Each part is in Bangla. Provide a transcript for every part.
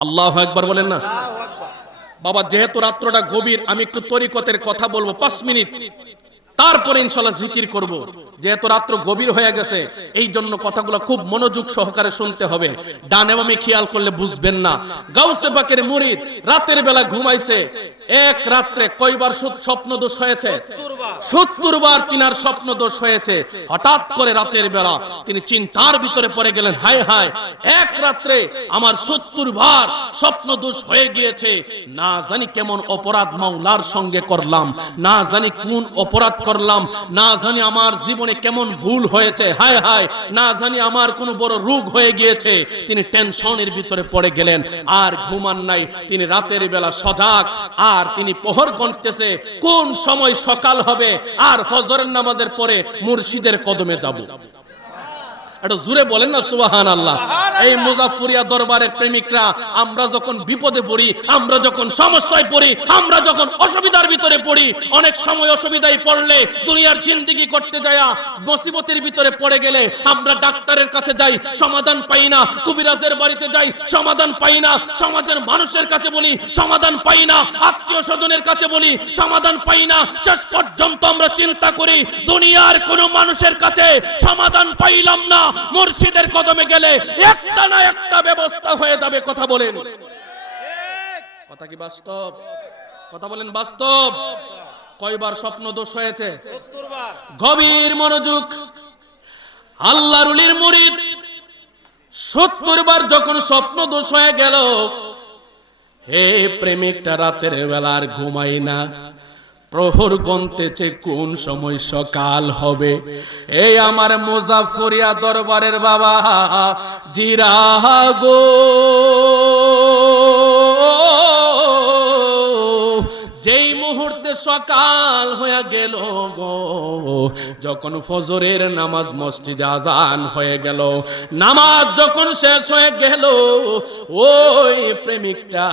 আল্লাহু আকবার বলেন না। বাবা যেহেতু রাত্রটা গভীর, আমি একটু তরিকতের কথা বলবো 5 মিনিট, তারপরে ইনশাআল্লাহ জিকির করব। যেহেতু রাত্র গভীর হয়ে গেছে, এই জন্য কথাগুলো খুব মনোযোগ সহকারে শুনতে হবে। ডানে বামে খেয়াল করলে বুঝবেন না। গাউসে পাকের মুরিদ রাতের বেলা ঘুমাইছে, এক রাত্রে কয়বার স্বপ্ন দোষ হয়েছে? 70 বার তিনার স্বপ্ন দোষ হয়েছে। হঠাৎ করে রাতের বেলা তিনি চিন্তার ভিতরে পড়ে গেলেন, হায় হায়, এক রাত্রে আমার 70 বার স্বপ্ন দোষ হয়ে গিয়েছে। না জানি কেমন অপরাধ মাওলার সঙ্গে করলাম, না জানি কোন অপরাধ করলাম, না জানি আমার জীবনে কেমন ভুল হয়েছে, হায় হায়, না জানি আমার কোনো বড় রোগ হয়ে গিয়েছে। তিনি টেনশনের ভিতরে পড়ে গেলেন, আর ঘুমান নাই। তিনি রাতের বেলা সজাগ, আর তিনি প্রহর গুনতেছে কোন সময় সকাল হবে আর ফজরের নামাজের পরে মুর্শিদের কদমে যাব। এটা জোরে বলেন না সুবহানাল্লাহ। এই মুজাফফরিয়া দরবারের প্রেমিকরা, আমরা যখন বিপদে পড়ি, আমরা যখন সমস্যায় পড়ি, আমরা যখন অসুবিধার ভিতরে পড়ি, অনেক সময় অসুবিধায় পড়লে দুনিয়ার জিন্দেগি করতে যায় মুসিবতের ভিতরে পড়ে গেলে আমরা ডাক্তারের কাছে যাই, সমাধান পাই না। কবিরাজের বাড়িতে যাই, সমাধান পাই না। সমাজের মানুষের কাছে বলি, সমাধান পাই না। আত্মীয় স্বজনের কাছে বলি, সমাধান পাই না। শেষ পর্যন্ত আমরা চিন্তা করি, দুনিয়ার কোনো মানুষের কাছে সমাধান পাইলাম না, মুর্শিদের কদমে গেলে একটা না একটা ব্যবস্থা হয়ে যাবে। কথা বলেন, কথা কি বাস্তব? কথা বলেন বাস্তব। কয়বার স্বপ্ন দোষ হয়েছে? 70 বার। গভীর মনোযোগ। আল্লাহর ওলির মুরিদ 70 বার যখন স্বপ্ন দোষ হয়ে গেল, হে প্রেমিকটা রাতের বেলা আর ঘুমাই না, প্রহর গুনতেছে কোন সময় সকাল হবে। এই আমার মুজাফফরিয়া দরবারের বাবা জিরা গো, যেই মুহূর্তে সকাল হয়ে গেল গো, যখন ফজরের নামাজ মসজিদে আজান হয়ে গেল, নামাজ যখন শেষ হয়ে গেল, ওই প্রেমিকটা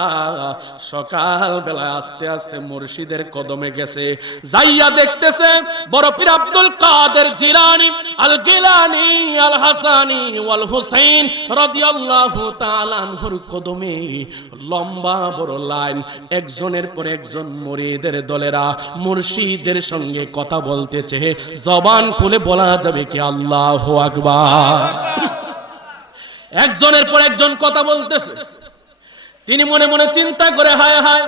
সকাল বেলা আস্তে আস্তে মুর্শিদের কদমে গেছে। যাইয়া দেখতেছে বড় পীর আব্দুল কাদের জিলানী আল গিলানী আল হাসানী ওয়াল হুসাইন রাদিয়াল্লাহু তাআলা আনহুর কদমে লম্বা বড় লাইন, একজনের পর একজন মুরিদের দলেরা মুর্শিদের সঙ্গে কথা বলতেছে। জবান খুলে বলা যাবে কি আল্লাহু আকবার। একজনের পর একজন কথা বলতেছে। তিনি মনে মনে চিন্তা করে, হায় হায়,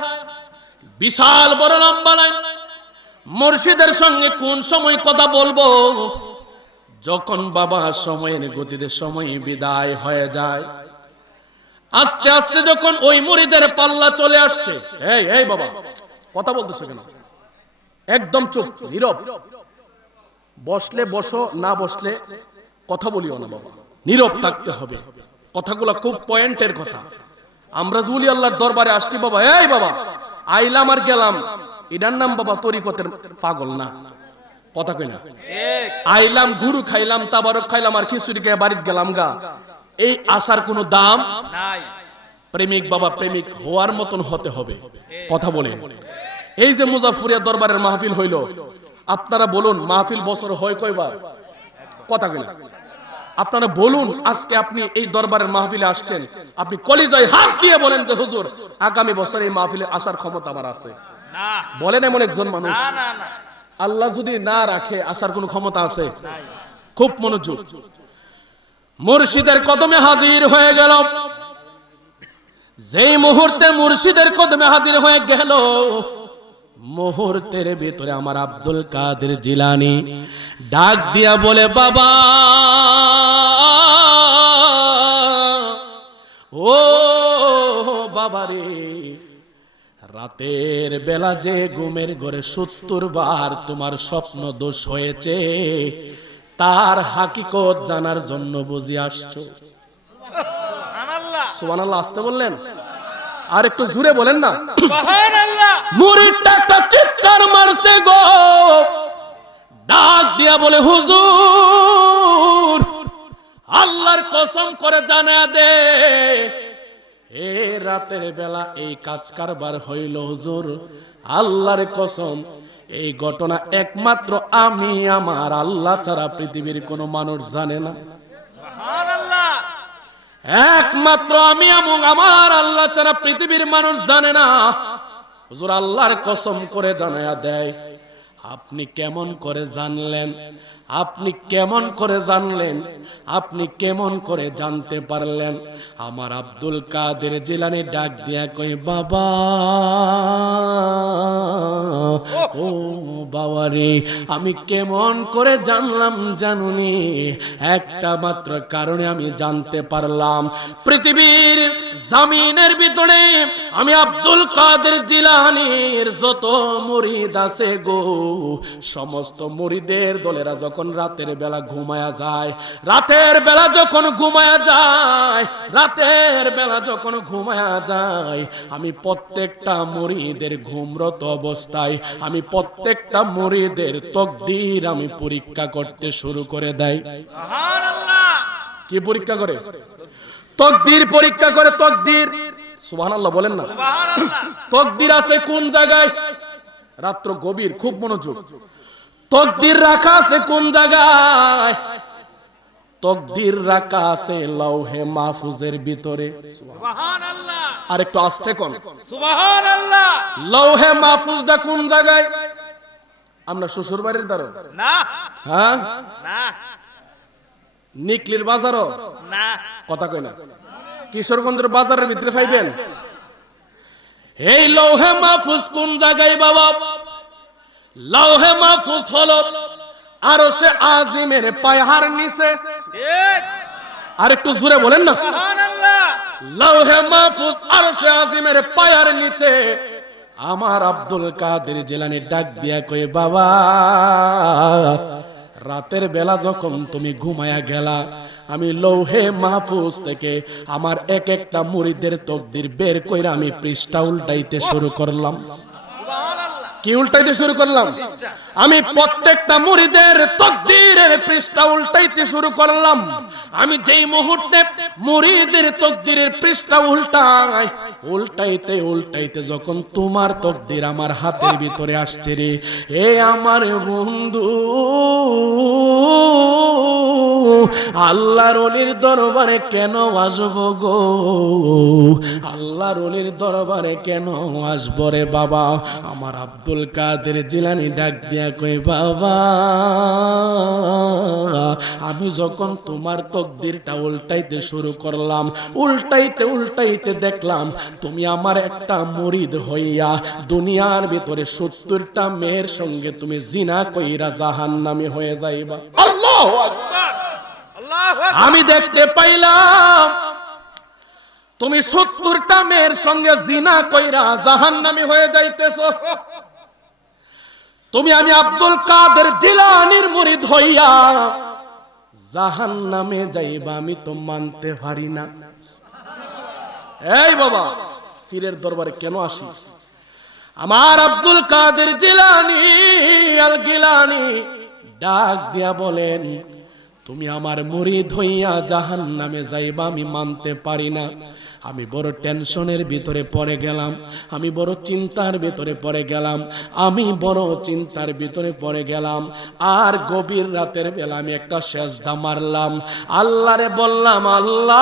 বিশাল বড় লম্বা লাইন, মুর্শিদের সঙ্গে কোন সময় কথা বলবো? যখন বাবা সময়ের গতিতে সময় বিদায় হয়ে যায়, আস্তে আস্তে যখন ওই মুরিদের পাল্লা চলে আসছে, এই এই বাবা কথা বলতেছো কেন? একদম চুপ, নীরব। বসলে বসো, না বসলে কথা বলিও না বাবা, নীরব থাকতে হবে। কথাগুলো খুব পয়েন্টের কথা। আমরা জুলি আল্লাহর দরবারে আসছি বাবা, এই বাবা আইলাম আর গেলাম, এটার নাম বাবা তরিকতের পাগল না। কথা কই না? আইলাম, গুরু খাইলাম, তাবারক খাইলাম, আর খিচুড়ি খেয়ে বাড়িতে গেলাম গা, এই আশার কোনো দাম নাই। প্রেমিক বাবা প্রেমিক হওয়ার মতন হতে হবে। কথা বলেন। এই যে মুজাফফরিয়া দরবারের মাহফিল হইল, আপনারা বলুন মাহফিল বছর হয় কয়বার? কথা কই না? আপনারা বলুন, আজকে আপনি এই দরবারের মাহফিলে আসছেন, আপনি কলিজায় হাত দিয়ে বলেন যে হুজুর আগামী বছর এই মাহফিলে আসার ক্ষমতা আমার আছে? বলেন এমন একজন মানুষ? আল্লাহ যদি না রাখে আসার কোনো ক্ষমতা আছে? খুব মনোযোগ। মুর্শিদের কদমে হাজির হয়ে গেল। যেই মুহূর্তে মুর্শিদের কদমে হাজির হয়ে গেল, মুহূর্তের ভিতরে আমার আব্দুল কাদের জিলানী ডাক দিয়া বলে, বাবা ও বাবা রে, রাতের বেলা যে ঘুমের ঘরে 70 বার তোমার স্বপ্ন দোষ হয়েছে, তার হাকিকত জানার জন্য বুঝি আসছো? সুবহানাল্লাহ। আসতে বললেন, আর একটু জোরে বলেন না সুবহানাল্লাহ। মুরিদটা একটা চিৎকার মারছে গো, ডাক দিয়া বলে, হুজুর আল্লাহর কসম করে জানা দে, এ রাতের বেলা এই কাজ কারবার হইল হুজুর, আল্লাহর কসম এই ঘটনা একমাত্র আমি আমার আল্লাহ ছাড়া পৃথিবীর কোনো মানুষ জানে না। সুবহানাল্লাহ। একমাত্র আমি এবং আমার আল্লাহ ছাড়া পৃথিবীর মানুষ জানে না। হুজুর আল্লাহর কসম করে জানায়া দেয়, আপনি কেমন করে জানলেন? আপনি কেমন করে জানলেন? আপনি কেমন করে জানতে পারলেন? আমার আব্দুল কাদের জিলানী ডাক দিয়া কই, বাবা ও বাবা রে, আমি কেমন করে জানলাম জানুনি? একটা মাত্র কারণে আমি জানতে পারলাম, পৃথিবীর জমিনের ভিতরে আমি আব্দুল কাদের জিলানীর যত মুরিদ আছে গো, সমস্ত মুরিদের দলেরা যখন রাতের বেলা ঘুমায়া যায়, রাতের বেলা যখন ঘুমায়া যায়, রাতের বেলা যখন ঘুমায়া যায়, আমি প্রত্যেকটা মুরিদের ঘুমরত অবস্থায় আমি প্রত্যেকটা মুরিদের তাকদীর আমি পরীক্ষা করতে শুরু করে দেই। সুবহানাল্লাহ। কি পরীক্ষা করে? তাকদীর পরীক্ষা করে। তাকদীর, সুবহানাল্লাহ বলেন না। সুবহানাল্লাহ। তাকদীর আছে কোন জায়গায়? রাত্র গভীর, খুব মনোযোগ। তাকদীর রাখা আছে কোন জায়গায়? তাকদীর রাখা আছে লৌহে মাহফুজের ভিতরে। সুবহানাল্লাহ। আর একটু আস্তে কোন সুবহানাল্লাহ। লৌহে মাহফুজটা কোন জায়গায়? আমরা শ্বশুর বাড়ির দ্বারা না, হ্যাঁ না, নিকলির বাজারও না, কথা কই না, কিশোরগঞ্জের বাজারের ভিতরে পাইবেন। এই লৌহে মাহফুজ কোন জায়গায় বাবা? লৌহে মাহফুজ হলো আরশে আজিমের পায়ার নিচে। ঠিক, আর একটু জোরে বলেন না। সুবহানাল্লাহ। লৌহে মাহফুজ আরশে আজিমের পায়ার নিচে আমার আব্দুল কাদের জিলানী ডাক দিয়া কই, বাবা রাতের বেলা যখন তুমি ঘুমায়া গেলা, আমি লৌহে মাহফুজ থেকে আমার এক একটা মুরিদের তাকদীর বের কইরা আমি পৃষ্ঠা উল্টাইতে শুরু করলাম। কি উল্টাইতে শুরু করলাম? আমি প্রত্যেকটা মুরিদের তাকদীরের পৃষ্ঠা উল্টাইতে শুরু করলাম। আমি যেই মুহূর্তে মুরিদের তাকদীরের পৃষ্ঠা উল্টাইতে উল্টাইতে যখন তোমার তাকদীর আমার হাতের ভিতরে আসছে রে, এ আমার বন্ধু, আল্লাহর ওলির দরবারে কেন আসবো গো? আল্লাহর ওলির দরবারে কেন আসবো রে বাবা? আমার আব্দুল কাদের জিলানী ডাক দিয়া কই, বাবা আমি যখন তোমার তাকদীরটা উল্টাইতে শুরু করলাম, উল্টাইতে উল্টাইতে দেখলাম তুমি আমার একটা মুরিদ হইয়া দুনিয়ার ভিতরে 70টা মেয়ের সঙ্গে তুমি জিনা কইরা জাহান্নামী হয়ে যাইবা। আল্লাহু আকবার। আমি দেখতে পাইলাম তুমি 70টা মেয়ের সঙ্গে জিনা কইরা জাহান্নামী হয়ে যাইতেছো। তুমি আমি আব্দুল কাদের জিলানীর মুরিদ হইয়া জাহান্নামে যাইবা, আমি তো মানতে পারি না। এই বাবা, পীরের দরবারে কেন আসি? আমার আব্দুল কাদের জিলানী আল গিলানী ডাক দিয়া বলেন, তুমি আমার মুরিদ হইয়া জাহান্নামে যাইবা, আমি মানতে পারি না। আমি বড় টেনশনের ভিতরে পড়ে গেলাম, আমি বড় চিন্তার ভিতরে পড়ে গেলাম, আমি বড় চিন্তার ভিতরে পড়ে গেলাম। আর গভীর রাতের বেলা আমি একটা সেজদা মারলাম, আল্লাহরে বললাম, আল্লাহ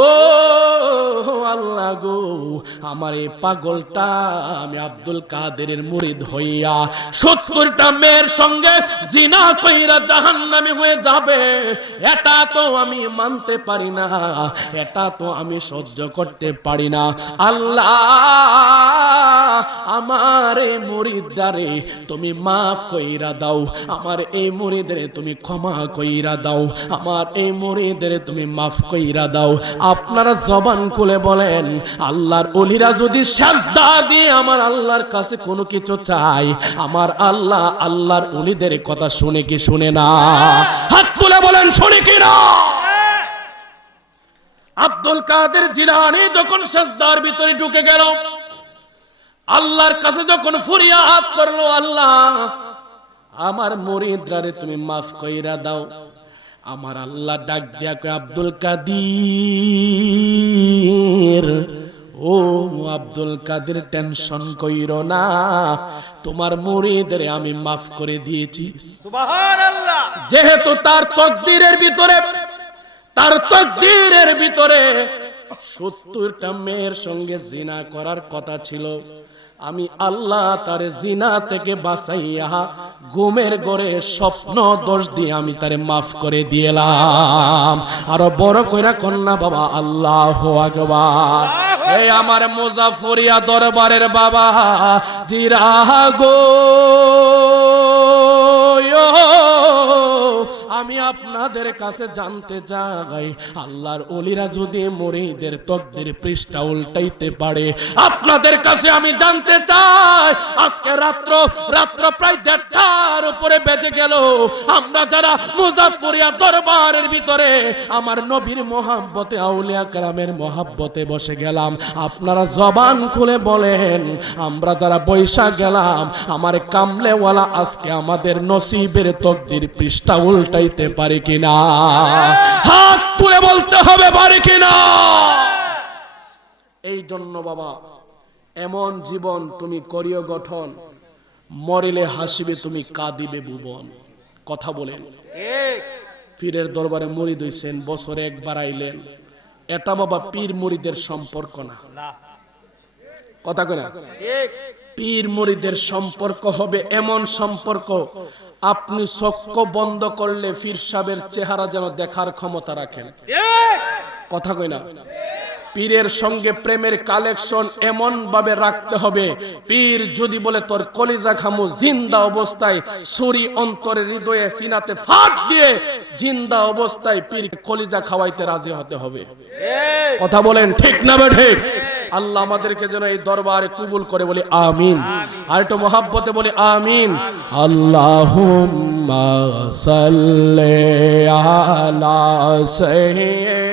ও আল্লাহ গো, আমার এই পাগলটা আমি আব্দুল কাদেরের মুরিদ হইয়া 70টা মেয়ের সঙ্গে জিনা কইরা জাহান্নামী হয়ে যাবে, এটা তো আমি মানতে পারি না, এটা তো আমি সহ্য করতে পারি না। আল্লাহ আমার এই মুরিদদারে তুমি মাফ কইরা দাও, আমার এই মুরিদরে তুমি ক্ষমা কইরা দাও, আমার এই মুরিদরে তুমি মাফ কইরা দাও। আপনারা জবান খুলে বলেন, আল্লাহর ওলিরা যদি সাজদা দিয়ে আমার আল্লাহর কাছে কোনো কিছু চাই, আমার আল্লাহ আল্লাহর ওলিদের কথা শুনে কি শুনে না? হাত তুলে বলেন শুনে কি না? আব্দুল কাদের জিলানী যখন সাজদার ভিতরে ঢুকে গেল, আল্লাহর কাছে যখন ফরিয়াদ করলো, আল্লাহ আমার মুরিদরারে তুমি মাফ কইরা দাও, আমার আল্লাহ ডাক দিয়া কয়, আব্দুল কাদের ও ও আব্দুল কাদের টেনশন কইরো না, তোমার মুরিদরে আমি মাফ করে দিয়েছি। সুবহানাল্লাহ। যেহেতু তার তকদিরের ভিতরে 70টা মেয়ের সঙ্গে জিনা করার কথা ছিল, আমি আল্লাহ তারে জিনা থেকে বাঁচাইয়া ঘুমের ঘরে স্বপ্ন দোষ দিয়ে আমি তারে মাফ করে দিলাম। আরো বড় কইরা কন্যা বাবা আল্লাহু আকবার। এই আমার মুজাফফরিয়া দরবারের বাবা জিরা গো, আমি আপনাদের কাছে জানতে চাই, আল্লাহর ওলিরা যদি মুরিদের তকদির পৃষ্ঠা উল্টাইতে পারে, আপনাদের কাছে আমি জানতে চাই, আজকে রাত্র প্রায় 1:30টার উপরে বেজে গেল, আমরা যারা মুজাফফরিয়া দরবারের ভিতরে আমার নবীর মহব্বতে আউলিয়া কেরামের মহব্বতে বসে গেলাম, আপনারা জবান খুলে বলেন, আমরা যারা বৈশা গেলাম, আমার কামলেওয়ালা আজকে আমাদের নসিবের তকদির পৃষ্ঠা উল্টাইতে পারে কিনা? হাত তুলে বলতে হবে পারে কিনা? এই জন্য বাবা, এমন জীবন তুমি করিও গঠন, মরিলে হাসিবে তুমি কাঁদিবে ভুবন। কথা বলেন। পীরের দরবারে মুরিদ হইছেন, বছরে একবার আইলেন, এটা বাবা পীর মুরিদের সম্পর্ক না। কথা কয় না? পীর মুরিদের সম্পর্ক হবে এমন সম্পর্ক, আপনি চক্ষু বন্ধ করলে পীর সাহেবের চেহারা যেন দেখার ক্ষমতা রাখেন। কথা কই না? পীরের সঙ্গে প্রেমের কালেকশন এমন ভাবে রাখতে হবে, পীর যদি বলে তোর কলিজা খামু, জিন্দা অবস্থায় ছুরি অন্তরের হৃদয়ে সিনাতে ফাঁক দিয়ে জিন্দা অবস্থায় পীর কলিজা খাওয়াইতে রাজি হতে হবে। কথা বলেন ঠিক না ঠিক? আল্লাহ আমাদেরকে যেন এই দরবারে কবুল করে, বলি আমিন। আর একটু মহাব্বতে বলি আমিন। আল্লাহুম্মা সাল্লি আলা সাইয়্যিদিনা